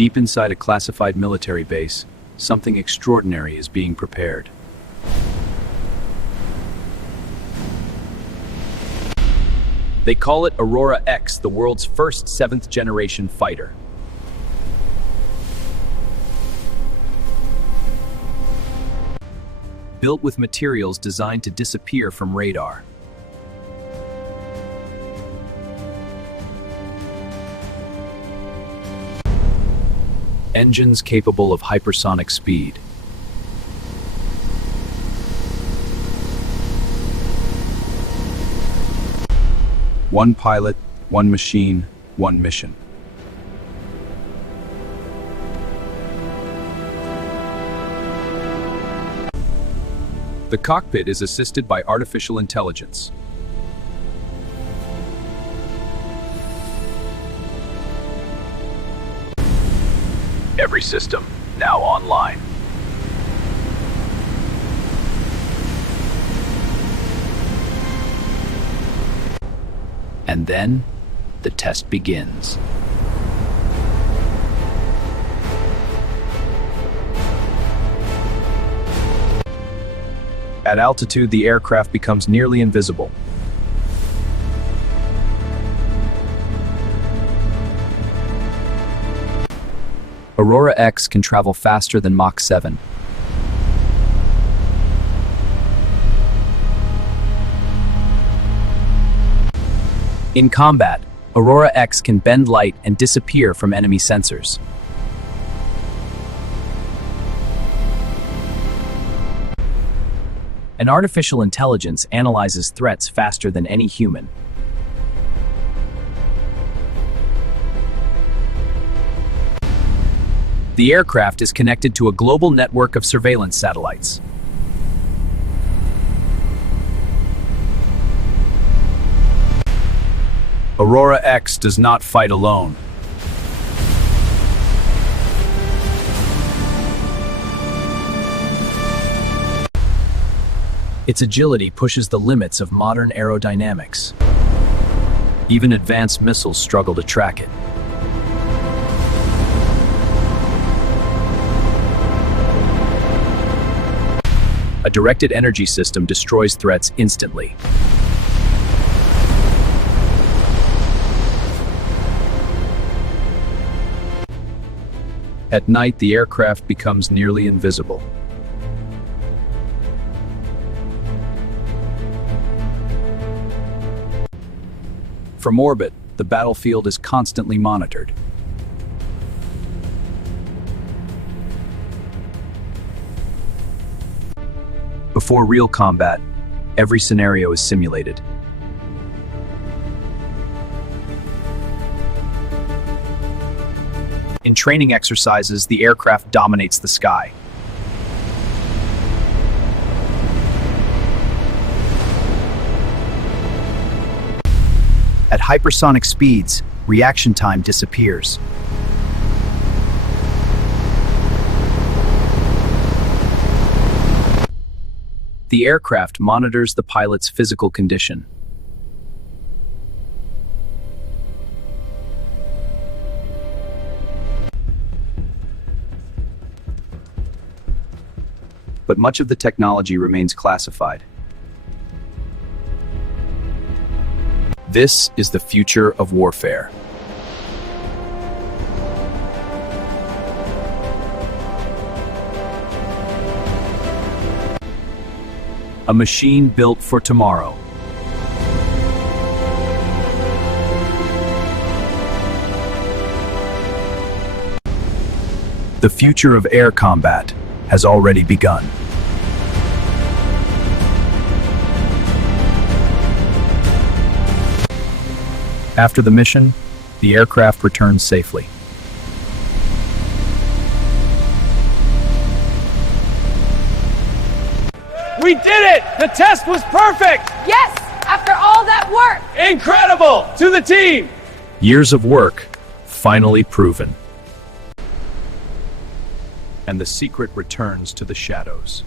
Deep inside a classified military base, something extraordinary is being prepared. They call it Aurora-X, the world's first 7th-generation fighter. Built with materials designed to disappear from radar. Engines capable of hypersonic speed. One pilot, one machine, one mission. The cockpit is assisted by artificial intelligence. Every system now online. And then, the test begins. At altitude, the aircraft becomes nearly invisible. Aurora-X can travel faster than Mach 7. In combat, Aurora-X can bend light and disappear from enemy sensors. An artificial intelligence analyzes threats faster than any human. The aircraft is connected to a global network of surveillance satellites. Aurora-X does not fight alone. Its agility pushes the limits of modern aerodynamics. Even advanced missiles struggle to track it. A directed energy system destroys threats instantly. At night, the aircraft becomes nearly invisible. From orbit, the battlefield is constantly monitored. Before real combat, every scenario is simulated. In training exercises, the aircraft dominates the sky. At hypersonic speeds, reaction time disappears. The aircraft monitors the pilot's physical condition. But much of the technology remains classified. This is the future of warfare. A machine built for tomorrow. The future of air combat has already begun. After the mission, the aircraft returns safely. We did it! The test was perfect! Yes! After all that work! Incredible! To the team! Years of work, finally proven. And the secret returns to the shadows.